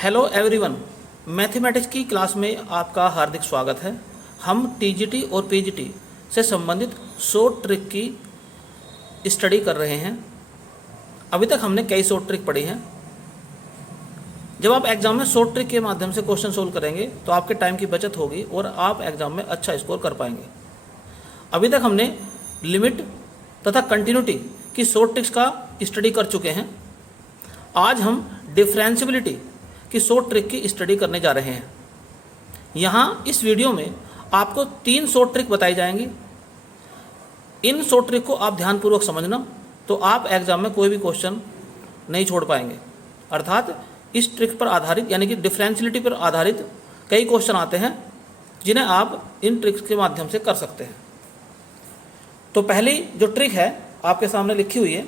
Hello everyone, mathematics की class में आपका हार्दिक स्वागत है। हम टीजीटी और पीजीटी से संबंधित शॉर्ट ट्रिक की स्टडी कर रहे हैं। अभी तक हमने कई शॉर्ट ट्रिक पढ़ी हैं। जब आप एग्जाम में शॉर्ट ट्रिक के माध्यम से क्वेश्चन सोल्व करेंगे तो आपके टाइम की बचत होगी और आप एग्जाम में अच्छा स्कोर कर पाएंगे। अभी तक हमने लिमिट तथा कंटिन्यूटी की शॉर्ट ट्रिक्स का स्टडी कर चुके हैं। आज हम डिफरेंशियबिलिटी की शॉर्ट ट्रिक की स्टडी करने जा रहे हैं। यहाँ इस वीडियो में आपको 3 शॉर्ट ट्रिक बताई जाएंगी। इन शॉर्ट ट्रिक को आप ध्यानपूर्वक समझना तो आप एग्जाम में कोई भी क्वेश्चन नहीं छोड़ पाएंगे। अर्थात इस ट्रिक पर आधारित यानी कि डिफरेंशियलिटी पर आधारित कई क्वेश्चन आते हैं जिन्हें आप इन ट्रिक्स के माध्यम से कर सकते हैं। तो पहली जो ट्रिक है आपके सामने लिखी हुई है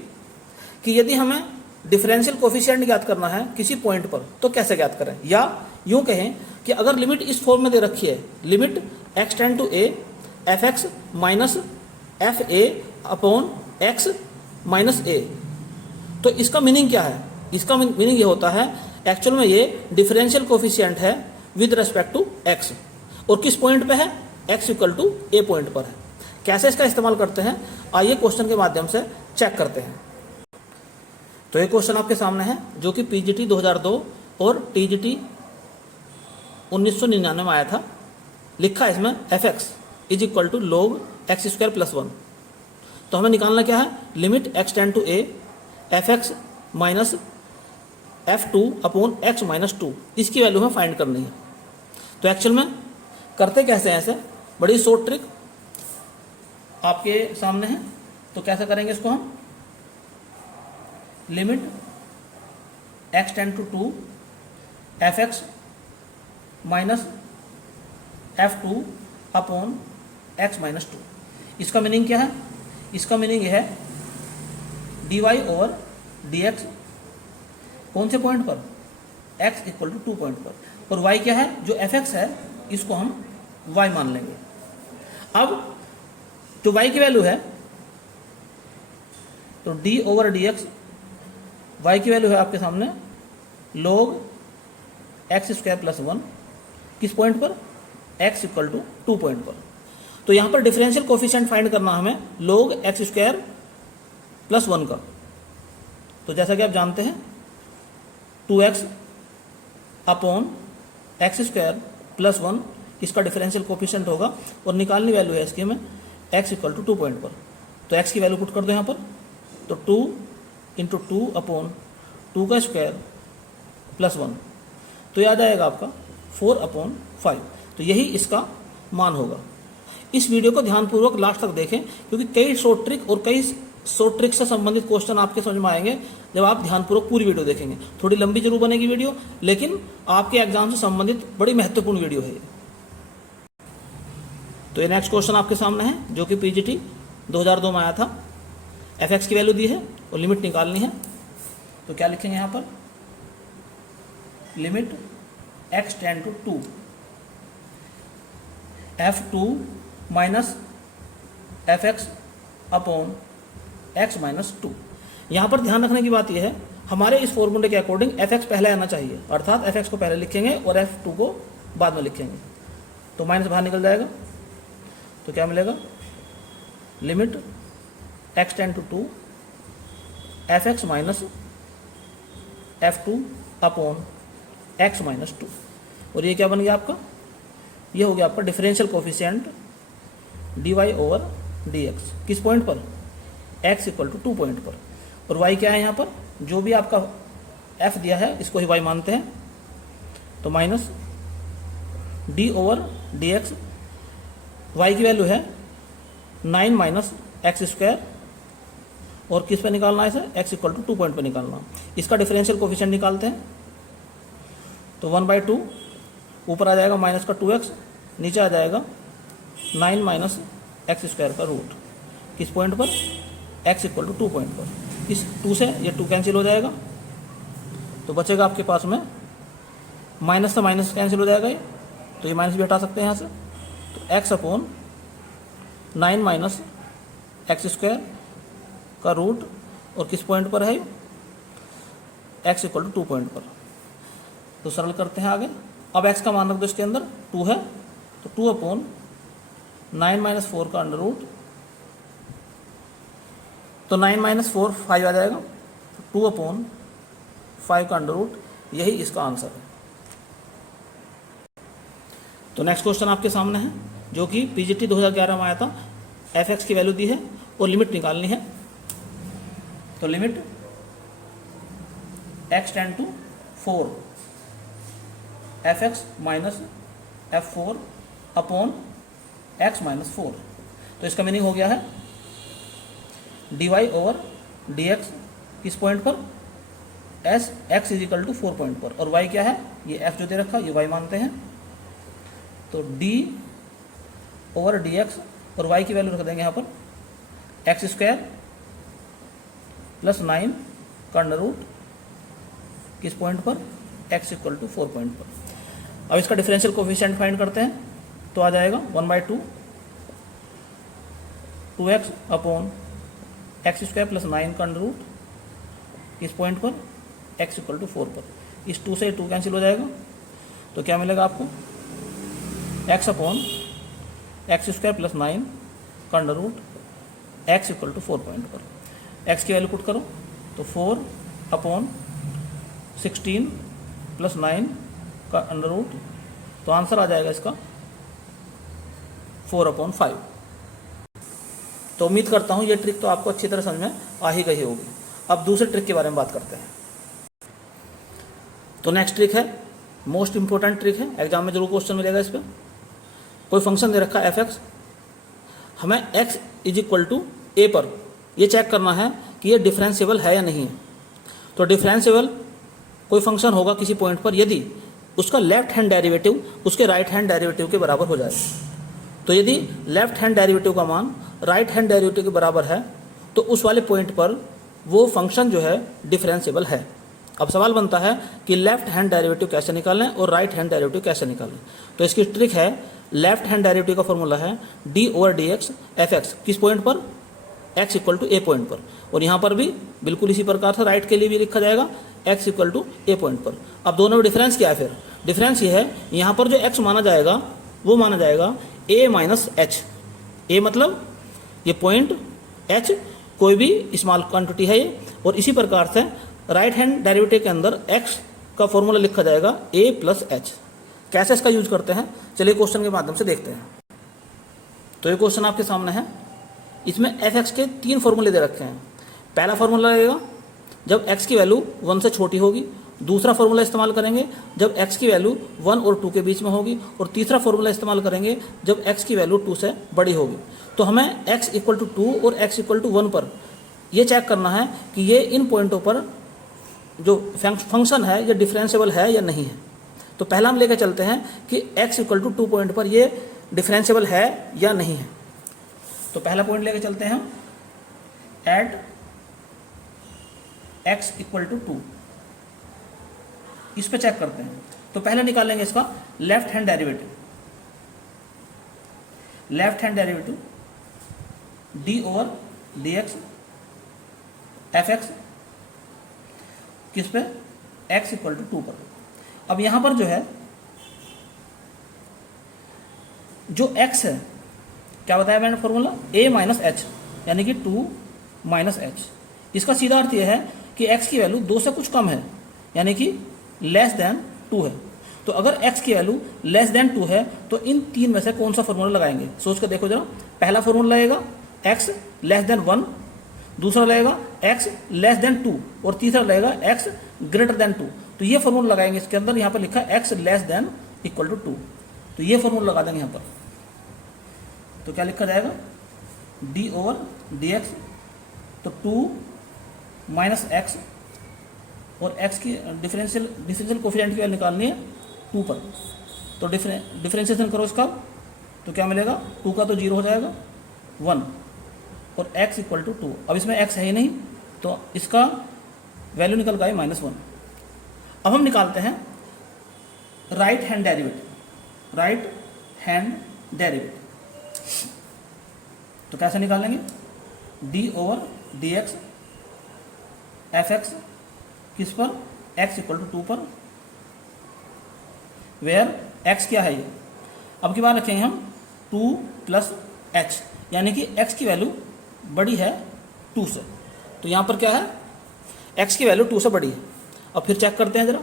कि यदि हमें डिफरेंशियल कोफिशिएंट ज्ञात करना है किसी पॉइंट पर तो कैसे ज्ञात करें, या यूं कहें कि अगर लिमिट इस फॉर्म में दे रखी है, limit x tend to a F X minus F A upon X minus A, तो इसका मीनिंग क्या है? इसका मीनिंग ये होता है एक्चुअल में ये डिफरेंशियल कोफिशिएंट है विद रेस्पेक्ट टू x और किस पॉइंट पे है? x equal to a point पर है। कैसे इसका इस्तेमाल करते हैं आइए क्वेश्चन के माध्यम से चेक करते हैं। तो ये क्वेश्चन आपके सामने है जो कि पीजीटी 2002 और टीजीटी 1999 में आया था। लिखा है इसमें F x is equal to log X square plus 1। तो हमें निकालना क्या है? Limit X tend to A F X minus F two upon X minus 2, इसकी वैल्यू हमें फाइंड करनी है। तो एक्चुअल में करते कैसे हैं? ऐसे बड़ी शॉर्ट ट्रिक आपके सामने है। तो कैसे करेंगे इसको हम? Limit X tend to 2 F X minus F two upon X minus 2। इसका मीनिंग क्या है? इसका मीनिंग यह है D Y over D X कौन से पॉइंट पर? x इक्वल टू 2 पॉइंट पर, और y क्या है? जो एफ एक्स है इसको हम y मान लेंगे। अब जो y की वैल्यू है तो d over D x, y की वैल्यू है आपके सामने log एक्स स्क्वायर प्लस 1, किस पॉइंट पर? x इक्वल टू 2 पॉइंट पर। तो यहाँ पर डिफरेंशियल कोफिशिएंट फाइंड करना हमें log एक्स स्क्वायर प्लस 1 का। तो जैसा कि आप जानते हैं 2x upon x square plus 1 इसका डिफरेंशियल कोफिशिएंट होगा और निकालनी वैल्यू है इसकी हमें x इक्वल टू 2 पॉइंट पर। तो x की वैल्यू पुट कर दो यहाँ पर। तो 2 इंटू 2 अपॉन 2 का स्क्वायर प्लस 1, तो याद आएगा आपका 4 अपॉन 5। तो यही इसका मान होगा। इस वीडियो को ध्यानपूर्वक लास्ट तक देखें क्योंकि कई शॉर्ट ट्रिक और कई शॉर्ट ट्रिक से संबंधित क्वेश्चन आपके समझ में आएंगे जब आप ध्यानपूर्वक पूरी वीडियो देखेंगे। थोड़ी लंबी जरूर बनेगी वीडियो, लेकिन आपके एग्जाम से संबंधित बड़ी महत्वपूर्ण वीडियो है। तो ये नेक्स्ट क्वेश्चन आपके सामने है जो कि पीजीटी 2002 में आया था। एफ एक्स की वैल्यू दी है और लिमिट निकालनी है। तो क्या लिखेंगे यहाँ पर? Limit X tend to 2 F two minus F X upon X minus 2। यहाँ पर ध्यान रखने की बात यह है हमारे इस फॉर्मूले के अकॉर्डिंग एफ एक्स पहले आना चाहिए, अर्थात एफ एक्स को पहले लिखेंगे और एफ टू को बाद में लिखेंगे। तो माइनस बाहर निकल जाएगा तो क्या मिलेगा? Limit X tend to 2 F X minus F two upon X minus 2। और ये क्या बन गया आपका? ये हो गया आपका differential coefficient D Y over D X किस पॉइंट पर? x इक्वल टू 2 पॉइंट पर। और y क्या है यहाँ पर? जो भी आपका f दिया है इसको ही y मानते हैं। तो minus d over D x, y की वैल्यू है 9 माइनस एक्स स्क्वायर और किस पे निकालना है इसे? x इक्वल टू 2 पॉइंट पर निकालना। इसका डिफरेंशियल कोफिशिएंट निकालते हैं। तो 1/2 ऊपर आ जाएगा माइनस का 2x, नीचे आ जाएगा 9 माइनस एक्स स्क्वायर का रूट किस पॉइंट पर? x इक्वल टू 2 पॉइंट पर। इस 2 से ये 2 कैंसिल हो जाएगा तो बचेगा आपके पास में माइनस से माइनस कैंसिल हो जाएगा ये, तो ये माइनस भी हटा सकते हैं यहाँ से। तो x upon 9 minus x square का रूट और किस पॉइंट पर है? x इक्वल टू 2 पॉइंट पर। तो सरल करते हैं आगे। अब x का मान रख दो इसके अंदर, 2 है तो 2/9 - 4 का अंडर रूट, तो 9 - 4 5 आ जाएगा, तो 2/5 का अंडर रूट, यही इसका आंसर है। तो नेक्स्ट क्वेश्चन आपके सामने है जो कि पीजीटी 2011 में आया था। f(x) की वैल्यू दी है और लिमिट निकालनी है। तो limit x tend to 4 f(x) minus f4 upon x minus 4। तो इसका मीनिंग हो गया है dy/dx किस पॉइंट पर, s x = 4 पॉइंट पर, और y क्या है, ये f जो दे रखा ये y मानते हैं। तो d/dx और y की वैल्यू रख देंगे यहाँ पर x² + 9 का अंडर रूट किस पॉइंट पर, x = 4 पॉइंट पर। अब इसका डिफरेंशियल कोफिशिएंट फाइंड करते हैं, तो आ जाएगा 1/2 2x अपॉन x² + 9 का अंडर रूट किस पॉइंट पर, x = 4 पर। इस 2 से 2 कैंसिल हो जाएगा, तो क्या मिलेगा आपको, x अपॉन x² + 9 का अंडर रूट x = 4 पॉइंट पर। x की वैल्यू पुट करो, तो 4/16 + 9 का अंडर रूट, तो आंसर आ जाएगा इसका 4/5। तो उम्मीद करता हूँ ये ट्रिक तो आपको अच्छी तरह समझ में आ ही गई होगी। अब दूसरे ट्रिक के बारे में बात करते हैं। तो नेक्स्ट ट्रिक है, मोस्ट इंपॉर्टेंट ट्रिक है, एग्जाम में जरूर क्वेश्चन मिलेगा इस पर। कोई फंक्शन दे रखा है f(x), हमें x = a पर ये चेक करना है कि ये डिफरेंशिएबल है या नहीं है। तो डिफरेंशिएबल कोई फंक्शन होगा किसी पॉइंट पर यदि उसका लेफ्ट हैंड डेरिवेटिव उसके राइट हैंड डेरिवेटिव के बराबर हो जाए। तो यदि लेफ्ट हैंड डेरिवेटिव का मान राइट हैंड डेरिवेटिव के बराबर है तो उस वाले पॉइंट पर वो फंक्शन जो है डिफरेंशिएबल है। अब सवाल बनता है कि लेफ्ट हैंड डेरिवेटिव कैसे निकालें और राइट हैंड डेरिवेटिव कैसे निकालें। तो इसकी ट्रिक है, लेफ्ट हैंड डेरिवेटिव का फॉर्मूला है d/dx f(x) किस पॉइंट पर, x = a पॉइंट पर, और यहाँ पर भी बिल्कुल इसी प्रकार से राइट के लिए भी लिखा जाएगा x = a पॉइंट पर। अब दोनों में डिफरेंस क्या है, फिर डिफरेंस ये है, यहाँ पर जो x माना जाएगा वो माना जाएगा a - h। a मतलब ये पॉइंट, h कोई भी स्मॉल क्वांटिटी है ये, और इसी प्रकार से राइट हैंड डेरिवेटिव के अंदर x का फॉर्मूला लिखा जाएगा a + h। कैसे इसका यूज करते हैं, चलिए क्वेश्चन के माध्यम से देखते हैं। तो ये क्वेश्चन आपके सामने है, इसमें f(x) के 3 फॉर्मूले दे रखे हैं। पहला फॉर्मूला लगेगा जब x की वैल्यू 1 से छोटी होगी, दूसरा फॉर्मूला इस्तेमाल करेंगे जब x की वैल्यू 1 और 2 के बीच में होगी, और तीसरा फॉर्मूला इस्तेमाल करेंगे जब x की वैल्यू 2 से बड़ी होगी। तो हमें x = 2 और x = 1 पर यह चेक करना है कि ये इन पॉइंटों पर जो फंक्शन है ये डिफरेंशिएबल है या नहीं है। तो पहला हम लेकर चलते हैं कि x = 2 पॉइंट पर ये डिफरेंशिएबल है या नहीं है। तो पहला पॉइंट लेकर चलते हैं, एट x = 2, इस पे चेक करते हैं। तो पहले निकालेंगे इसका left hand derivative. Left hand derivative d/dx f(x) किस पे, x = 2 पर। अब यहां पर जो है जो x है, क्या बताया मैंने फॉर्मूला, a - h, यानी कि 2 - h। इसका सीधा अर्थ यह है कि x की वैल्यू 2 से कुछ कम है, यानी कि <2 है। तो अगर x की वैल्यू <2 है तो इन 3 में से कौन सा फॉर्मूला लगाएंगे, सोच कर देखो जरा। पहला फॉर्मूला लगेगा x <1, दूसरा लगेगा x <2, और तीसरा लगेगा x <2। तो ये फॉर्मूला लगाएंगे इसके अंदर। यहाँ पर लिखा है x <= 2, तो ये फॉर्मूला लगा देंगे यहाँ पर। तो क्या लिखा जाएगा, d/dx, तो 2 - x, और x की डिफरेंशियल कोफिशिएंट की वैल्यू निकालनी है 2 पर। तो डिफरेंशिएशन करो इसका, तो क्या मिलेगा, 2 का तो 0 हो जाएगा, 1, और x = 2। अब इसमें x है ही नहीं तो इसका वैल्यू निकल गई -1। अब हम निकालते हैं राइट हैंड डेरिवेटिव। तो कैसे निकालेंगे, d/dx f(x) किस पर, x = 2 पर, वेयर x क्या है ये। अब की बार रखेंगे हम 2 + h, यानी कि x की वैल्यू बड़ी है 2 से। तो यहाँ पर क्या है, x की वैल्यू 2 से बड़ी है। अब फिर चेक करते हैं ज़रा,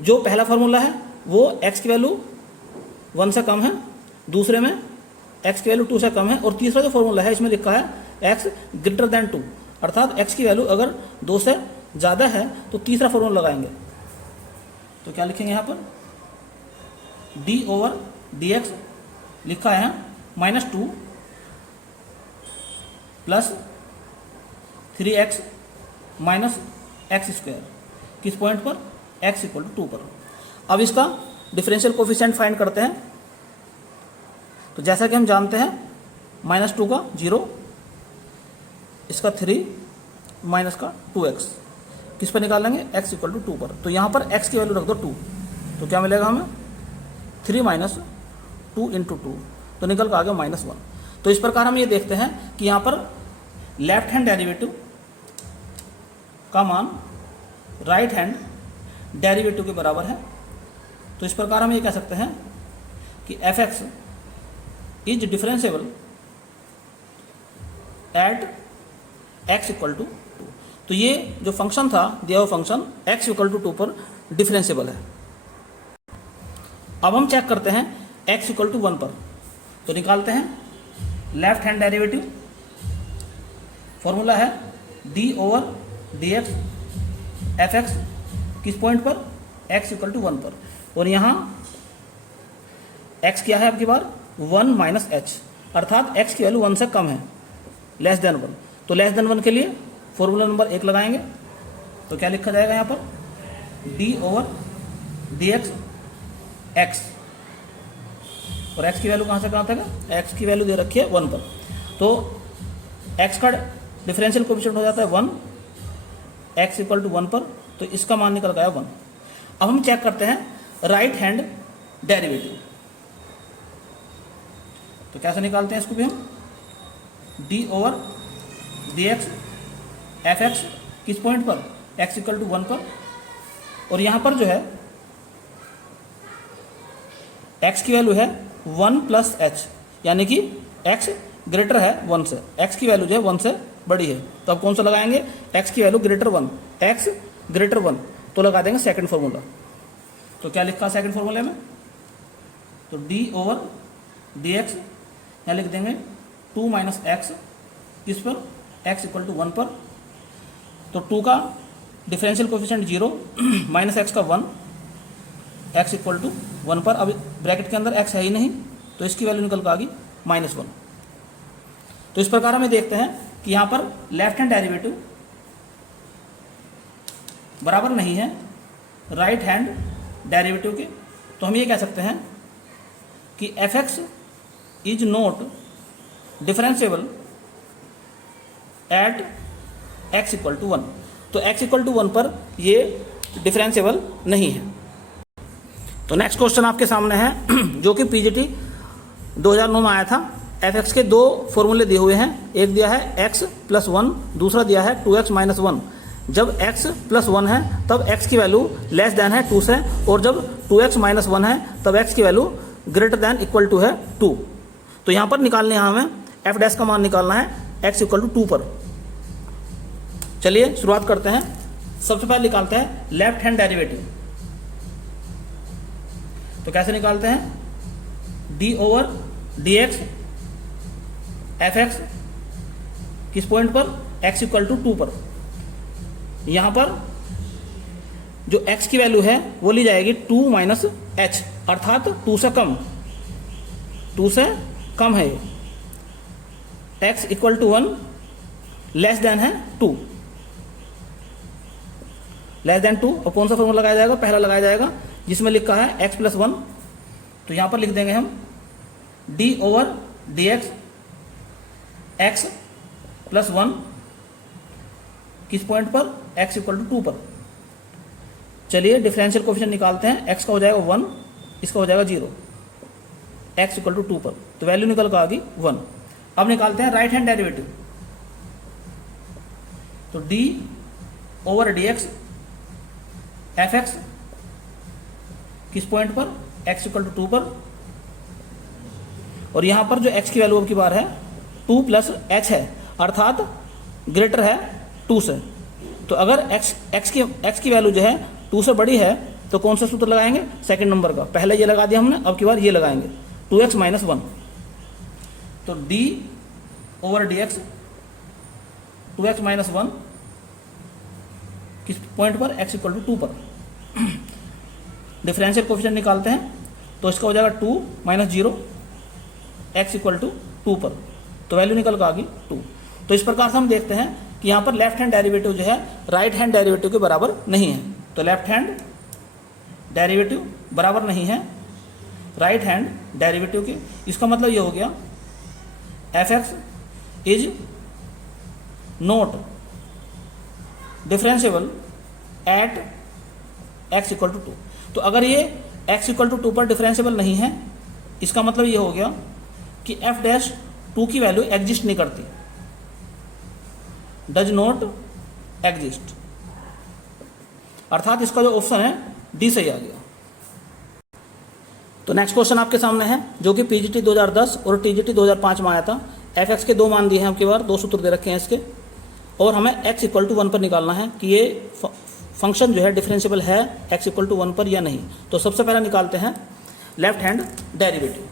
जो पहला फार्मूला है वो x की वैल्यू 1 से कम है, दूसरे में x की वैल्यू 2 से कम है, और तीसरा जो फार्मूला है इसमें लिखा है x > 2, अर्थात x की वैल्यू अगर 2 से ज़्यादा है तो तीसरा फार्मूला लगाएंगे। तो क्या लिखेंगे यहाँ पर, d/dx लिखा है -2 + 3x - x², किस पॉइंट पर, x = 2 पर। अब इसका डिफरेंशियल कोफिशिएंट फाइंड करते हैं। तो जैसा कि हम जानते हैं -2 का 0, इसका 3 माइनस का 2x, किस पर निकालेंगे, x = 2 पर। तो यहाँ पर x की वैल्यू रख दो 2, तो क्या मिलेगा हमें, 3 - 2 × 2, तो निकल कर आ गया -1। तो इस प्रकार हम ये देखते हैं कि यहाँ पर लेफ्ट हैंड डेरिवेटिव का मान राइट हैंड डेरिवेटिव के बराबर है। तो इस प्रकार हम ये कह सकते हैं कि f(x) is differentiable at x = 2। तो ये जो फंक्शन था, दिया हुआ फंक्शन x = 2 पर डिफरेंशिएबल है। अब हम चेक करते हैं x = 1 पर। तो निकालते हैं लेफ्ट हैंड डेरिवेटिव। फॉर्मूला है d/dx f(x) किस पॉइंट पर, x = 1 पर। और यहाँ x क्या है आपकी बार, 1 - h, अर्थात x की वैल्यू 1 से कम है, <<1। तो <1 के लिए फॉर्मूला नंबर 1 लगाएंगे। तो क्या लिखा जाएगा यहाँ पर, d/dx x, और x की वैल्यू कहाँ से कहाँ तक है, x की वैल्यू दे रखी है 1 पर। तो x का डिफरेंशियल कोएफिशिएंट हो जाता है 1, x = 1 पर, तो इसका मान निकल गया 1। अब हम चेक करते हैं राइट हैंड डेरिवेटिव। तो कैसे निकालते हैं इसको भी हम, d/dx f(x) किस पॉइंट पर, x = 1 पर। और यहाँ पर जो है x की वैल्यू है 1 + h, यानी कि x ग्रेटर है 1 से, x की वैल्यू जो है 1 से बड़ी है। तो अब कौन सा लगाएंगे, x की वैल्यू > 1, x > 1, तो लगा देंगे सेकंड फार्मूला। तो क्या लिखा सेकंड फार्मूले में, तो d/dx यहाँ लिख देंगे 2 - x, किस पर, x = 1 पर। तो 2 का डिफरेंशियल कोएफिशिएंट 0, -x का 1, x = 1 पर। अब ब्रैकेट के अंदर x है ही नहीं, तो इसकी वैल्यू निकल कर आ गई -1। तो इस प्रकार हमें देखते हैं कि यहाँ पर लेफ्ट हैंड डेरिवेटिव बराबर नहीं है राइट हैंड डेरिवेटिव के। तो हम ये कह सकते हैं कि f(x) is not differentiable at x = 1। तो x = 1 पर ये डिफरेंशिएबल नहीं है। तो नेक्स्ट क्वेश्चन आपके सामने है, जो कि पीजीटी 2009 में आया था। f(x) के 2 फॉर्मूले दिए हुए हैं, एक दिया है x + 1, दूसरा दिया है 2x - 1। जब x + 1 है तब x की वैल्यू << है 2 से, और जब 2x - 1 है तब x की वैल्यू > है 2। तो यहाँ पर निकालने हमें f' का मान निकालना है x = 2 पर। चलिए शुरुआत करते हैं। सबसे पहले निकालते हैं लेफ्ट हैंड डेरिवेटिव। तो कैसे निकालते हैं, d/dx f(x) किस पॉइंट पर, x = 2 पर। यहाँ पर जो x की वैल्यू है वो ली जाएगी 2 - h, अर्थात 2 से कम, 2 से कम है ये। x = 1, << है 2, <2। और कौन सा फॉर्मूला लगाया जाएगा, पहला लगाया जाएगा जिसमें लिखा है x + 1। तो यहाँ पर लिख देंगे हम d/dx x + 1 किस पॉइंट पर, x = 2 पर। चलिए डिफरेंशियल कोएफिशिएंट निकालते हैं, x का हो जाएगा 1, इसका हो जाएगा 0, x = 2 पर। तो वैल्यू निकल कर आ गई 1। अब निकालते हैं राइट हैंड डेरिवेटिव। तो d/dx f(x) किस पॉइंट पर, x इक्वल टू 2 पर, और यहाँ पर जो x की वैल्यू अब की बार है 2 प्लस h है, अर्थात ग्रेटर है 2 से। तो अगर x की वैल्यू जो है 2 से बड़ी है तो कौन सा सूत्र लगाएंगे? सेकंड नंबर का। पहले ये लगा दिया हमने, अब की बार ये लगाएंगे 2x माइनस 1। तो d over dx 2x minus 1 किस पॉइंट पर? x इक्वल टू 2 पर। डिफरेंशियल कोफिशिएंट निकालते हैं तो इसका हो जाएगा 2 माइनस 0 x इक्वल टू 2 पर, तो वैल्यू निकल कर आ गई 2। तो इस प्रकार से हम देखते हैं कि यहाँ पर लेफ्ट हैंड डेरिवेटिव जो है राइट हैंड डेरिवेटिव के बराबर नहीं है। तो लेफ्ट हैंड डेरिवेटिव बराबर नहीं है राइट हैंड डेरिवेटिव के। इसका मतलब ये हो गया f(x) is not differentiable at x equal to 2। तो अगर ये x इक्वल टू 2 पर डिफरेंशिएबल नहीं है, इसका मतलब ये हो गया कि f'(2) की वैल्यू एग्जिस्ट नहीं करती, डज नॉट एग्जिस्ट, अर्थात इसका जो ऑप्शन है डी सही आ गया। तो नेक्स्ट क्वेश्चन आपके सामने है जो कि पीजीटी 2010 और टीजीटी 2005 में आया था। f(x) के 2 मान दिए हैं, आपकी बार 2 सूत्र दे रखे हैं इसके, और हमें x इक्वल टू 1 पर निकालना है कि ये फंक्शन जो है डिफरेंशिएबल है x इक्वल टू 1 पर या नहीं। तो सबसे पहले निकालते हैं लेफ्ट हैंड डेरिवेटिव।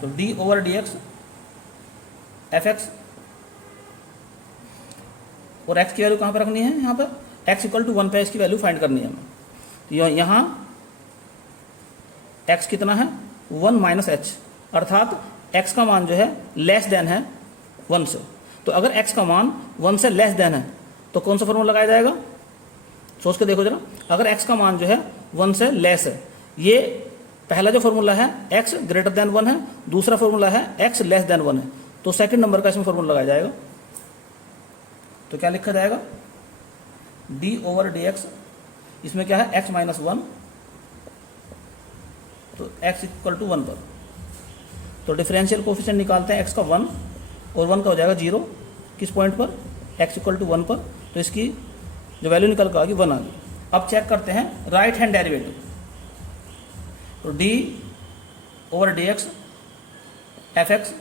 तो d ओवर dx f(x) और x की वैल्यू कहाँ पर रखनी है? यहाँ पर x इक्वल टू 1 पर इसकी वैल्यू फाइंड करनी है हमें। तो यहाँ x कितना है? 1 माइनस h, अर्थात x का मान जो है लेस देन है 1 से। तो अगर x का मान 1 से लेस देन है तो कौन सा फॉर्मूला लगाया जाएगा? सोच के देखो जरा। अगर x का मान जो है 1 से लेस है, ये पहला जो फॉर्मूला है x ग्रेटर देन 1 है, दूसरा फॉर्मूला है x लेस देन 1 है, तो सेकंड नंबर का इसमें फॉर्मूला लगाया जाएगा। तो क्या लिखा जाएगा? d ओवर dx, इसमें क्या है? x माइनस 1, तो x इक्वल टू 1 पर। तो डिफरेंशियल कोफिशिएंट निकालते हैं x का 1 और 1 का हो जाएगा 0, किस पॉइंट पर? x इक्वल टू 1 पर। तो इसकी जो वैल्यू निकल कर आ गई 1 आ गई। अब चेक करते हैं राइट हैंड डेरिवेटिव। तो d ओवर dx f(x)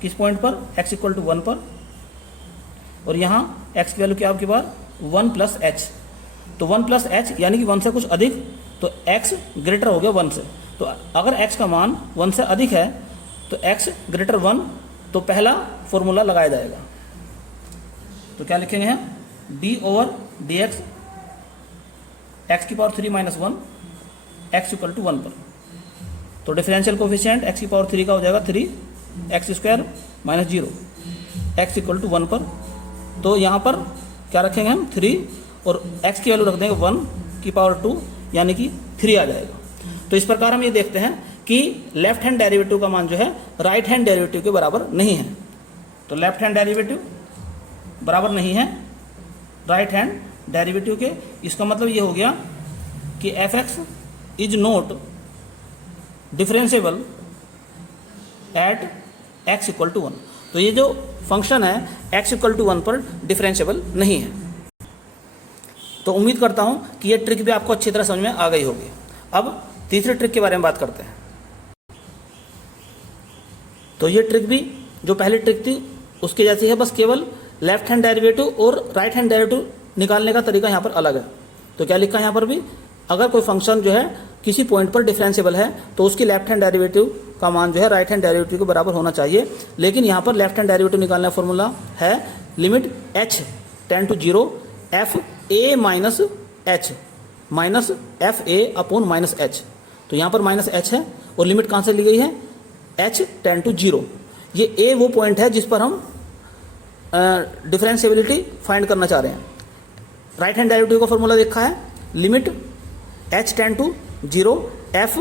किस पॉइंट पर? x इक्वल टू 1 पर, और यहाँ x की वैल्यू क्या आपकी बार? 1 प्लस h। तो 1 प्लस h यानी कि 1 से कुछ अधिक, तो x ग्रेटर हो गया 1 से। तो अगर x का मान 1 से अधिक है तो x ग्रेटर 1, तो पहला फॉर्मूला लगाया जाएगा। तो क्या लिखेंगे हम? d ओवर dx x की power 3 minus 1 x equal to 1 पर। तो डिफरेंशियल कोफिशिएंट x की पावर 3 का हो जाएगा 3x square minus 0 x equal to 1 पर। तो यहाँ पर क्या रखेंगे हम? 3, और x की वैल्यू रख देंगे 1 की पावर 2, यानी कि 3 आ जाएगा। तो इस प्रकार हम ये देखते हैं कि लेफ्ट हैंड डेरिवेटिव का मान जो है राइट हैंड डेरिवेटिव के बराबर नहीं है। तो लेफ्ट हैंड डेरिवेटिव बराबर नहीं है राइट हैंड डेरिवेटिव के। इसका मतलब ये हो गया कि f(x) is not differentiable at x equal to 1। तो ये जो फंक्शन है x इक्वल टू 1 पर डिफरेंशिएबल नहीं है। तो उम्मीद करता हूं कि ये ट्रिक भी आपको अच्छी तरह समझ में आ गई होगी। अब तीसरे ट्रिक के बारे में बात करते हैं। तो ये ट्रिक भी जो पहली ट्रिक थी उसके जैसी है, बस केवल लेफ्ट हैंड डेरिवेटिव और राइट हैंड डेरिवेटिव निकालने का तरीका यहाँ पर अलग है। तो क्या लिखा है यहाँ पर भी? अगर कोई फंक्शन जो है किसी पॉइंट पर डिफरेंशिएबल है तो उसकी लेफ्ट हैंड डेरिवेटिव का मान जो है राइट हैंड डेरिवेटिव के बराबर होना चाहिए। लेकिन यहाँ पर लेफ्ट हैंड डेरिवेटिव निकालने का फॉर्मूला है limit h tend to 0 f a minus h minus F A upon minus H. तो यहाँ पर माइनस एच है और लिमिट कहाँ से ली गई है? h tend to 0। ये a वो पॉइंट है जिस पर हम डिफरेंशिएबिलिटी फाइंड करना चाह रहे हैं। राइट हैंड डेरिवेटिव का फॉर्मूला देखा है, limit h tend to 0 f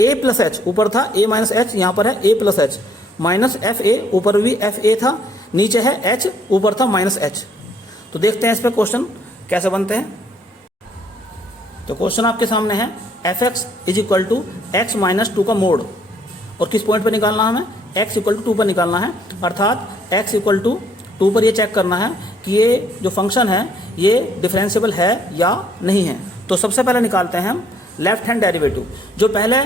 a plus H, ऊपर था a माइनस एच, यहाँ पर है a plus H minus F A, ऊपर भी एफ ए था, नीचे है h, ऊपर था माइनस एच। तो देखते हैं इस पर क्वेश्चन कैसे बनते हैं। तो क्वेश्चन आपके सामने है f(x) is equal to X minus 2 का मोड, और किस पॉइंट पर निकालना हमें? x इक्वल टू 2 पर निकालना है, अर्थात x इक्वल टू टू पर ये चेक करना है कि ये जो फंक्शन है ये डिफरेंशिएबल है या नहीं है। तो सबसे पहले निकालते हैं हम लेफ्ट हैंड डेरिवेटिव। जो पहले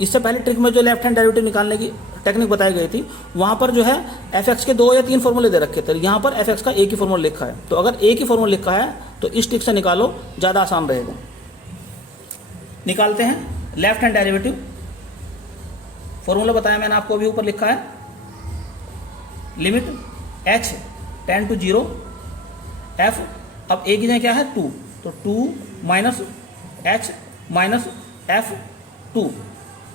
इससे पहले ट्रिक में जो लेफ्ट हैंड डेरिवेटिव निकालने की टेक्निक बताई गई थी, वहाँ पर जो है एफ के 2 या 3 फॉर्मूले दे रखे थे, यहाँ पर एफ का एक ही फॉर्मूला लिखा है। तो अगर एक ही फॉर्मूला लिखा है तो इस ट्रिक से निकालो, ज़्यादा आसान रहेगा। निकालते हैं लेफ्ट हैंड डेरिवेटिव। फॉर्मूला बताया मैंने आपको, अभी ऊपर लिखा है, limit h tend to 0 f, अब एक ही क्या है 2, तो 2 minus h minus f 2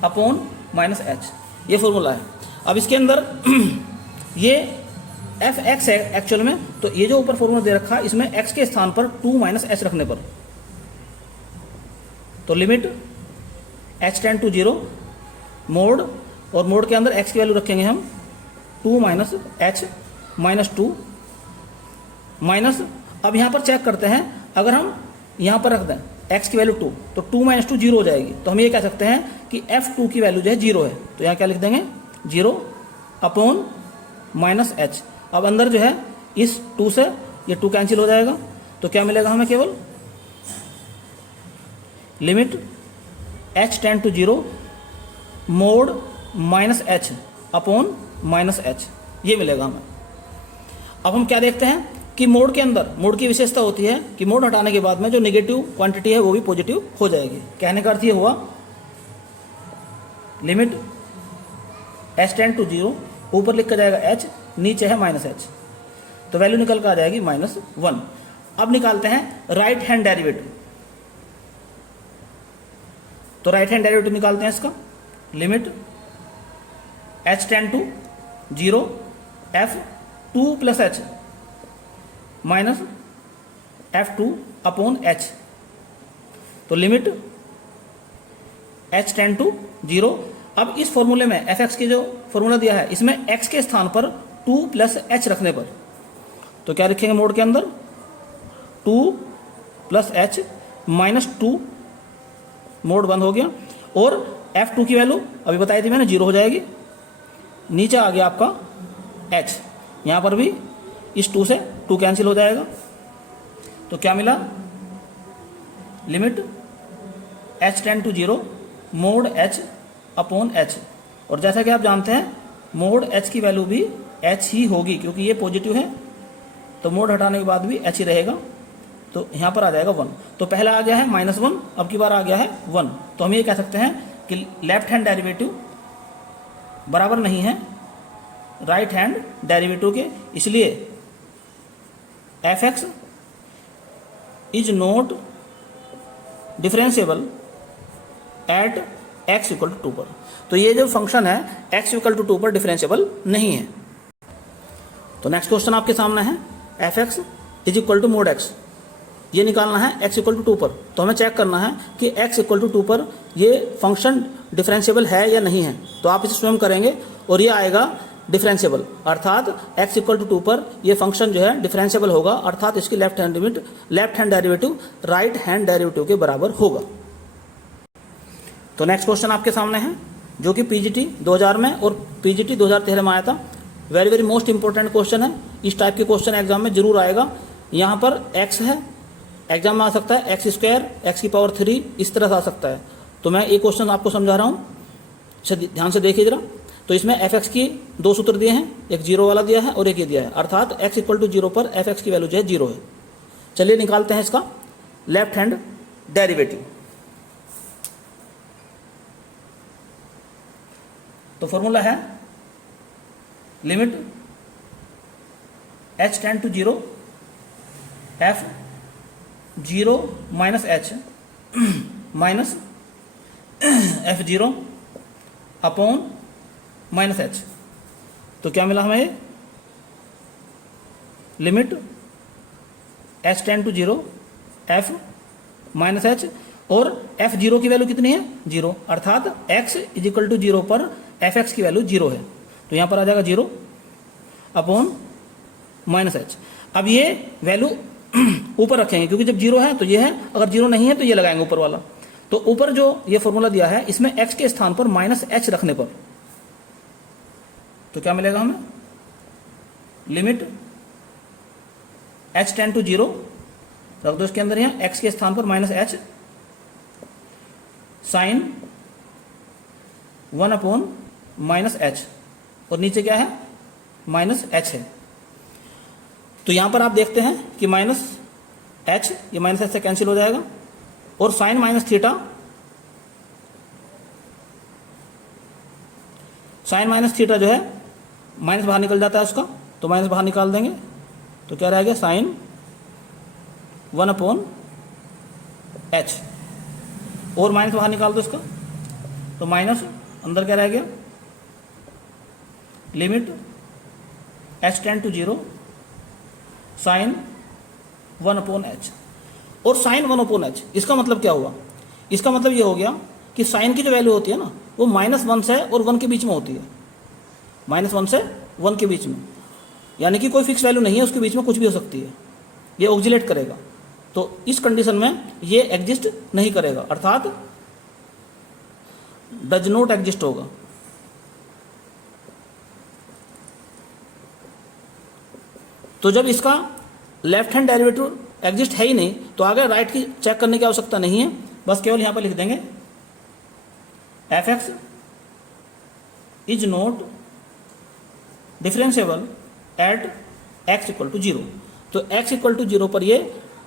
upon minus h, ये फॉर्मूला है। अब इसके अंदर ये एफ एक्स है एक्चुअल में, तो ये जो ऊपर फॉर्मूला दे रखा है इसमें x के स्थान पर 2 माइनस h रखने पर, तो limit h tend to 0 mod, और मोड के अंदर x की वैल्यू रखेंगे हम 2 माइनस h माइनस 2 माइनस, अब यहाँ पर चेक करते हैं, अगर हम यहाँ पर रख दें x की वैल्यू 2, तो 2 माइनस 2 0 हो जाएगी। तो हम ये कह सकते हैं कि f2 की वैल्यू जो है 0 है। तो यहाँ क्या लिख देंगे 0 अपॉन माइनस h। अब अंदर जो है इस 2 से ये 2 कैंसिल हो जाएगा, तो क्या मिलेगा हमें, केवल limit h tend to 0 mod minus h upon minus h, ये मिलेगा हमें। अब हम क्या देखते हैं कि मोड के अंदर, मोड की विशेषता होती है कि मोड हटाने के बाद में जो नेगेटिव क्वांटिटी है वो भी पॉजिटिव हो जाएगी। कहने का अर्थ ये हुआ लिमिट h टेंड टू 0, ऊपर लिखा जाएगा h, नीचे है माइनस h, तो वैल्यू निकल कर आ जाएगी -1। अब निकालते हैं राइट हैंड डेरिवेटिव। तो राइट हैंड डेरिवेटिव निकालते हैं इसका, limit h tend to 0 f2 plus h minus f2 upon h, तो लिमिट h टेंड टू 0। अब इस फॉर्मूले में f(x) की जो फॉर्मूला दिया है इसमें x के स्थान पर 2 प्लस h रखने पर, तो क्या लिखेंगे मोड के अंदर 2 प्लस h माइनस 2, मोड बंद हो गया, और f2 की वैल्यू अभी बताई थी मैंने 0 हो जाएगी। नीचे आ गया आपका h, यहाँ पर भी इस 2 से 2 कैंसिल हो जाएगा, तो क्या मिला limit h tend to 0 mod h upon h। और जैसा कि आप जानते हैं मोड h की वैल्यू भी h ही होगी, क्योंकि ये पॉजिटिव है, तो मोड हटाने के बाद भी h ही रहेगा, तो यहाँ पर आ जाएगा 1। तो पहला आ गया है -1, अब की बार आ गया है 1। तो हम ये कह सकते हैं कि लेफ्ट हैंड डेरिवेटिव बराबर नहीं है राइट हैंड डेरिवेटिव के, इसलिए f(x) is not differentiable at x equal to 2 पर। तो ये जो फंक्शन है x इक्वल टू 2 पर डिफरेंशिएबल नहीं है। तो नेक्स्ट क्वेश्चन आपके सामने है f(x) is equal to mod x, ये निकालना है x इक्वल टू 2 पर। तो हमें चेक करना है कि x इक्वल टू 2 पर ये फंक्शन डिफरेंशिएबल है या नहीं है। तो आप इसे स्वयं करेंगे और ये आएगा डिफरेंशिएबल, अर्थात x इक्वल टू 2 पर ये फंक्शन जो है डिफरेंशिएबल होगा, अर्थात इसकी left hand derivative right hand derivative के बराबर होगा। तो नेक्स्ट क्वेश्चन आपके सामने है जो कि पीजीटी 2000 में और पीजीटी 2013 में आया था। Very very most important question है, इस टाइप के क्वेश्चन एग्जाम में जरूर आएगा। यहाँ पर x है, एग्जाम में आ सकता है x स्क्वायर, x की पावर 3, इस तरह से आ सकता है। तो मैं एक क्वेश्चन आपको समझा रहा हूँ, ध्यान से देखिए जरा। तो इसमें f(x) की 2 सूत्र दिए हैं, एक 0 वाला दिया है और एक ये दिया है, अर्थात x इक्वल टू 0 पर f(x) की वैल्यू जो है 0 है। चलिए निकालते हैं इसका लेफ्ट हैंड डेरिवेटिव। तो फॉर्मूला है limit h tend to 0 f0 minus h minus f0 upon minus h। तो क्या मिला हमें limit h tend to 0 f minus h, और f0 की वैल्यू कितनी है 0, अर्थात x इज इक्वल टू 0 पर f(x) की वैल्यू 0 है। तो यहाँ पर आ जाएगा 0 अपॉन माइनस h। अब ये वैल्यू ऊपर रखेंगे क्योंकि जब 0 है तो ये है, अगर 0 नहीं है तो ये लगाएंगे ऊपर वाला। तो ऊपर जो ये फॉर्मूला दिया है इसमें x के स्थान पर -h रखने पर तो क्या मिलेगा हमें limit H tend to zero रख दो इसके अंदर, यहाँ एक्स के स्थान पर minus h sine 1 upon minus h, और नीचे क्या है माइनस एच है। तो यहां पर आप देखते हैं कि माइनस एच, ये माइनस एच से कैंसिल हो जाएगा, और sine minus theta, sine minus theta जो है माइनस बाहर निकल जाता है उसका, तो माइनस बाहर निकाल देंगे तो क्या रह गया साइन 1 अपॉन एच, और माइनस बाहर निकाल दो इसका तो माइनस, अंदर क्या रह गया limit H tend to zero sine 1 upon h. और साइन 1 अपॉन एच इसका मतलब क्या हुआ, इसका मतलब ये हो गया कि साइन की जो वैल्यू होती है ना वो -1 से और 1 के बीच में होती है, -1 से 1 के बीच में, यानी कि कोई फिक्स वैल्यू नहीं है, उसके बीच में कुछ भी हो सकती है, ये ऑक्जिलेट करेगा। तो इस कंडीशन में ये एग्जिस्ट नहीं करेगा, अर्थात डज नॉट एग्जिस्ट होगा। तो जब इसका लेफ्ट हैंड डेरिवेटिव एग्जिस्ट है ही नहीं तो आगे राइट की चेक करने की आवश्यकता नहीं है, बस केवल यहां पर लिख देंगे f x is not differentiable at x equal to zero. तो एक्स इक्वल टू जीरो पर ये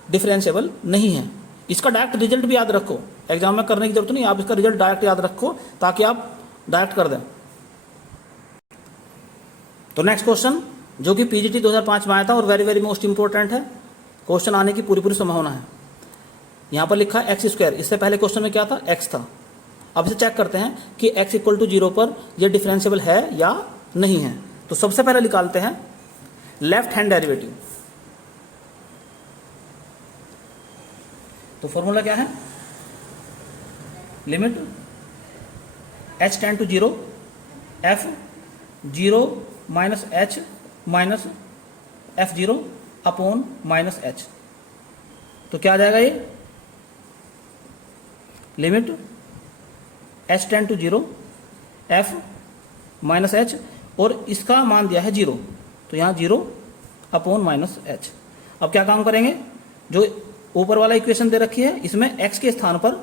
डिफरेंशिएबल नहीं है। इसका डायरेक्ट रिजल्ट भी याद रखो, एग्जाम में करने की जरूरत नहीं, आप इसका रिजल्ट डायरेक्ट याद रखो ताकि आप डायरेक्ट कर दें। तो नेक्स्ट क्वेश्चन जो कि पीजीटी 2005 में आया था और वेरी वेरी मोस्ट इंपॉर्टेंट है, क्वेश्चन आने की पूरी संभावना है। यहां पर लिखा एक्स स्क्वायर, इससे पहले क्वेश्चन में क्या था एक्स था। अब इसे चेक करते हैं कि एक्स इक्वल टू जीरो पर यह डिफरेंशिएबल है या नहीं है। तो सबसे पहले निकालते हैं लेफ्ट हैंड डेरिवेटिव। तो फॉर्मूला क्या है, limit H tend to zero f zero minus h minus f zero upon minus H. तो क्या आ जाएगा ये, limit H tend to zero f minus h, और इसका मान दिया है जीरो, तो यहाँ जीरो अपॉन माइनस एच। अब क्या काम करेंगे, जो ऊपर वाला इक्वेशन दे रखी है इसमें एक्स के स्थान पर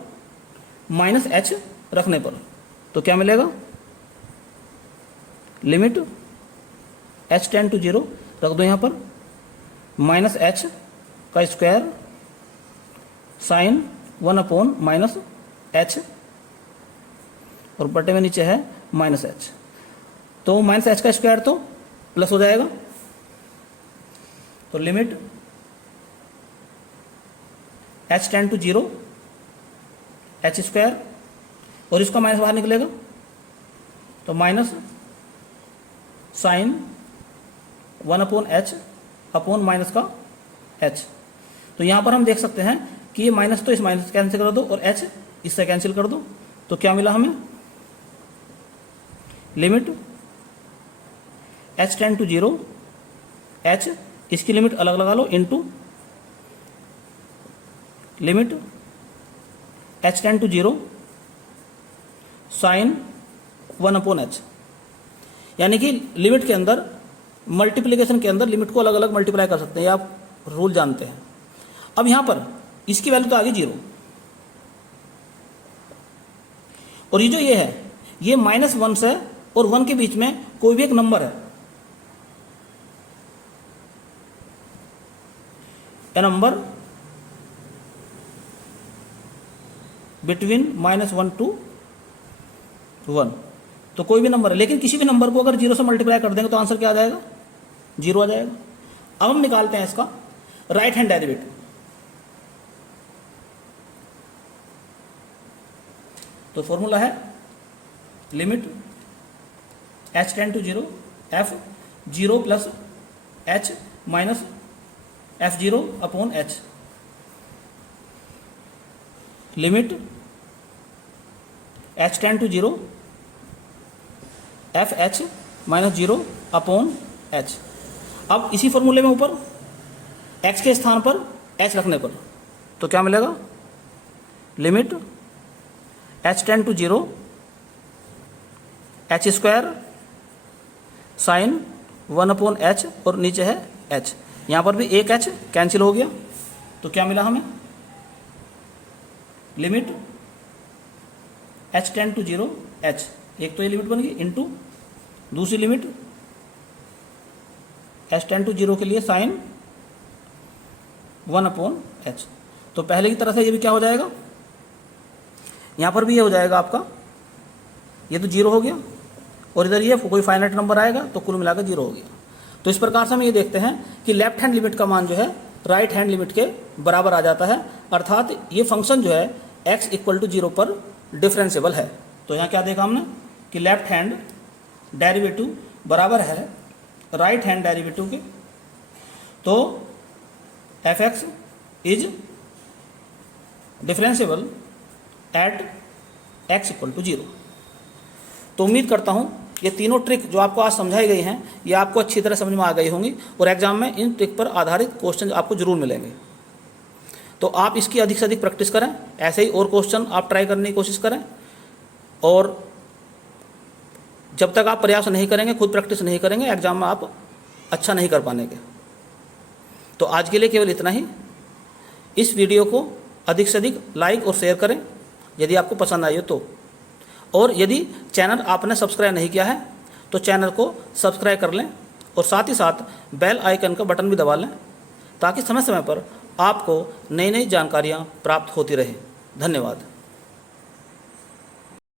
माइनस एच रखने पर तो क्या मिलेगा, limit H tend to zero रख दो यहाँ पर माइनस एच का square sine 1 upon minus h, और बटे में नीचे है माइनस एच। तो माइनस एच का स्क्वायर तो प्लस हो जाएगा, तो limit H tend to zero h square, और इसका माइनस बाहर निकलेगा तो minus sine 1 upon h upon minus का एच। तो यहां पर हम देख सकते हैं कि ये माइनस तो इस माइनस कैंसिल कर दो और एच इससे कैंसिल कर दो, तो क्या मिला हमें, limit H tend to zero H, इसकी लिमिट अलग लगा लो, into limit H tend to zero sine 1 upon H. यानी कि लिमिट के अंदर, मल्टीप्लिकेशन के अंदर लिमिट को अलग अलग मल्टीप्लाई कर सकते हैं, ये आप रूल जानते हैं। अब यहां पर इसकी वैल्यू तो आ गई जीरो, और ये जो ये है ये -1 से और 1 के बीच में कोई भी एक नंबर है, ए नंबर बिटवीन -1 to 1, तो कोई भी नंबर है, लेकिन किसी भी नंबर को अगर जीरो से मल्टीप्लाई कर देंगे तो आंसर क्या आ जाएगा, जीरो आ जाएगा। अब हम निकालते हैं इसका राइट हैंड डेरिवेटिव। तो फॉर्मूला है limit H tend to zero f zero plus H minus f zero upon h, limit H tend to zero f h minus zero upon h. अब इसी फॉर्मूले में ऊपर एक्स के स्थान पर एच रखने पर तो क्या मिलेगा, limit H tend to zero h square sine 1 upon h, और नीचे है एच। यहाँ पर भी एक h कैंसिल हो गया, तो क्या मिला हमें, limit h tend to 0 h, एक तो ये लिमिट बन गई, इनटू दूसरी लिमिट h टेंड टू 0 के लिए साइन 1/h। तो पहले की तरह से ये भी क्या हो जाएगा, यहाँ पर भी ये हो जाएगा आपका, ये तो 0 हो गया और इधर ये कोई फाइनाइट नंबर आएगा तो कुल मिलाकर 0 हो गया। तो इस प्रकार से हम ये देखते हैं कि लेफ्ट हैंड लिमिट का मान जो है राइट हैंड लिमिट के बराबर आ जाता है, अर्थात ये फंक्शन जो है x इक्वल टू 0 पर डिफरेंशिएबल है। तो यहाँ क्या देखा हमने कि लेफ्ट हैंड डेरिवेटिव बराबर है राइट हैंड डेरिवेटिव के, तो f(x) is differentiable at x equal to 0। तो उम्मीद करता हूँ ये तीनों ट्रिक जो आपको आज समझाई गई हैं ये आपको अच्छी तरह समझ में आ गई होंगी और एग्जाम में इन ट्रिक पर आधारित क्वेश्चन आपको जरूर मिलेंगे। तो आप इसकी अधिक से अधिक प्रैक्टिस करें, ऐसे ही और क्वेश्चन आप ट्राई करने की कोशिश करें, और जब तक आप प्रयास नहीं करेंगे, खुद प्रैक्टिस नहीं करेंगे, एग्जाम में आप अच्छा नहीं कर पाएंगे। तो आज के लिए केवल इतना ही। इस वीडियो को अधिक से अधिक लाइक और शेयर करें यदि आपको पसंद आई हो तो, और यदि चैनल आपने सब्सक्राइब नहीं किया है तो चैनल को सब्सक्राइब कर लें और साथ ही साथ बेल आइकन का बटन भी दबा लें ताकि समय समय पर आपको नई नई जानकारियाँ प्राप्त होती रहें। धन्यवाद।